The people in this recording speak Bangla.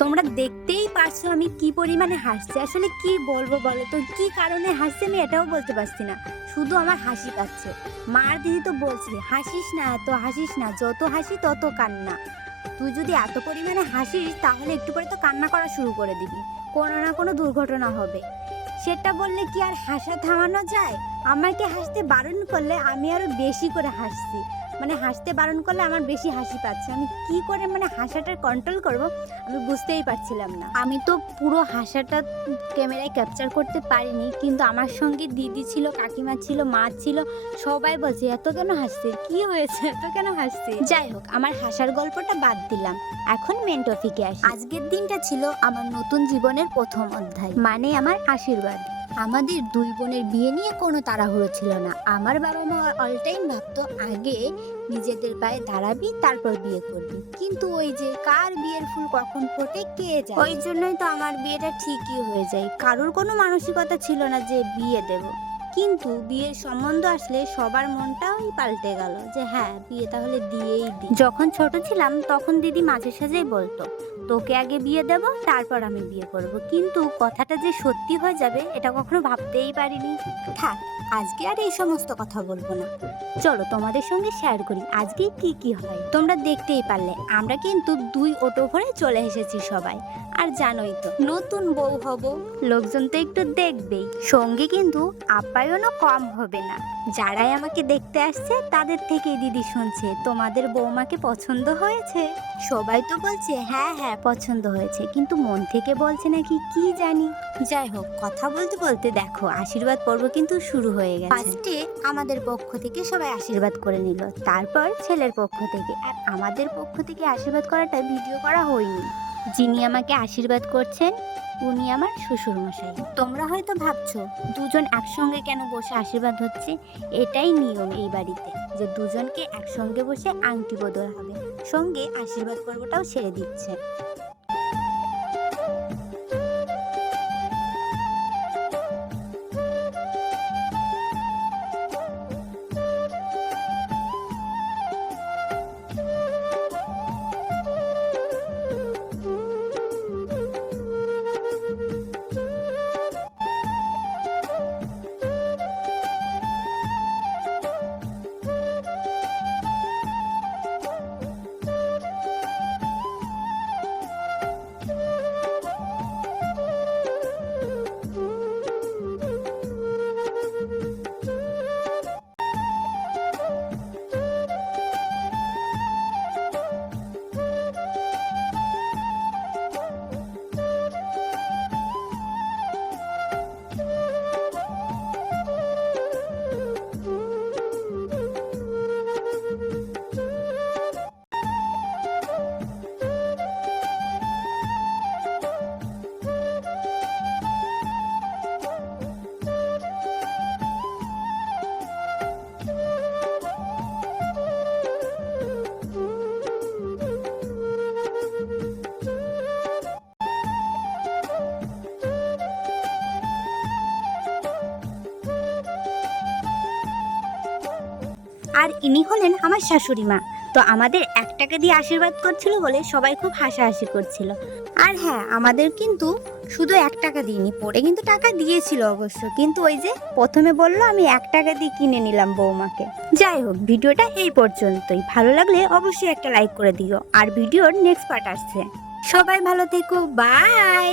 তোমরা দেখতেই পারছো আমি কি পরিমাণে হাসছি। আসলে কি বলবো বলো তো, কি কারণে হাসছি আমি এটাও বলতে পারছি না, শুধু আমার হাসি পাচ্ছে। মার দিদি তো বলছে হাসিস না, এত হাসিস না, যত হাসি তত কান্না। তুই যদি এত পরিমাণে হাসিস তাহলে একটু পরে তো কান্না করা শুরু করে দিবি, কোনো না কোনো দুর্ঘটনা হবে। সেটা বললে কি আর হাসা থামানো যায়? আমাকে হাসতে বারণ করলে আমি আরো বেশি করে হাসছি, মানে হাসতে বারণ করলে আমার বেশি হাসি পাচ্ছে। আমি কি করে মানে হাসাটা কন্ট্রোল করব আমি বুঝতেই পারছিলাম না। আমি তো পুরো হাসাটা ক্যামেরায় ক্যাপচার করতে পারিনি, কিন্তু আমার সঙ্গে দিদি ছিল, কাকিমা ছিল, মা ছিল, সবাই বলছে এত কেন হাসছে, কি হয়েছে এত কেন হাসছে। যাই হোক, আমার হাসার গল্পটা বাদ দিলাম, এখন মেন টপিকে আসি। আজকের দিনটা ছিল আমার নতুন জীবনের প্রথম অধ্যায়, মানে আমার আশীর্বাদ। আমাদের দুই বোনের বিয়ে নিয়ে কোনো তাড়াহুড়ো ছিল না। আমার বাবা মা অল টাইম ভাবতো আগে নিজেদের পায়ে দাঁড়াবি তারপর বিয়ে করবি, কিন্তু ওই যে কার বিয়ের ফুল কখন ফোটে কে জানে। ওই জন্যই তো আমার বিয়েটা ঠিকই হয়ে যায়, কারোর কোনো মানসিকতা ছিল না যে বিয়ে দেব। কিন্তু বিয়ের সম্বন্ধ আসলে সবার মনটাই পাল্টে গেল যে হ্যাঁ বিয়ে তাহলে দিয়েই দিই। যখন ছোট ছিলাম তখন দিদি মাঝে সাঝেই বলতো তোকে আগে বিয়ে দেব তারপর আমি বিয়ে করব, কিন্তু কথাটা যে সত্যি হয়ে যাবে এটা কখনো ভাবতেই পারিনি। থাক, আজকে আর এই সমস্ত কথা বলবো না, চলো তোমাদের সঙ্গে শেয়ার করি আজকে কি কি হয়। তোমরা দেখতেই পারলে আমরা কিন্তু 2 অটো ভরে চলে এসেছি সবাই। আর জানোই তো নতুন বউ হব, লোকজন তো একটু দেখবেই, সঙ্গে কিন্তু আপ্যায়নও কম হবে না। যারাই আমাকে দেখতে আসছে তাদের থেকেই দিদি শুনছে তোমাদের বৌমাকে পছন্দ হয়েছে। সবাই তো বলছে হ্যাঁ হ্যাঁ পছন্দ হয়েছে, কিন্তু মন থেকে বলছে নাকি কি জানি। যাই হোক, কথা বলতে বলতে দেখো আশীর্বাদ পর্ব কিন্তু শুরু হয়ে গেছে। ফার্স্টে আমাদের পক্ষ থেকে সবাই আশীর্বাদ করে নিল, তারপর ছেলের পক্ষ থেকে। আর আমাদের পক্ষ থেকে আশীর্বাদ করাটা ভিডিও করা হয়নি। যিনি আমাকে আশীর্বাদ করছেন উনি আমার শ্বশুর মশাই। তোমরা হয়তো ভাবছো দুজন একসঙ্গে কেন বসে আশীর্বাদ হচ্ছে, এটাই নিয়ম এই বাড়িতে যে দুজনকে একসঙ্গে বসে আংটি বদল হবে, সঙ্গে আশীর্বাদ পর্বটাও সেরে দিচ্ছে। আর ইনি হলেন আমার শাশুড়ি মা। তো আমাদের 1 টাকা দিয়ে আশীর্বাদ করছিল বলে সবাই খুব হাসাহাসি করছিল। আর হ্যাঁ, আমাদের কিন্তু শুধু 1 টাকা দিইনি, পরে কিন্তু টাকা দিয়েছিল অবশ্য, কিন্তু ওই যে প্রথমে বললো আমি 1 টাকা দিয়ে কিনে নিলাম বৌমাকে। যাই হোক, ভিডিওটা এই পর্যন্তই। ভালো লাগলে অবশ্যই একটা লাইক করে দিও, আর ভিডিওর নেক্সট পার্ট আসছে। সবাই ভালো থেকো, বাই।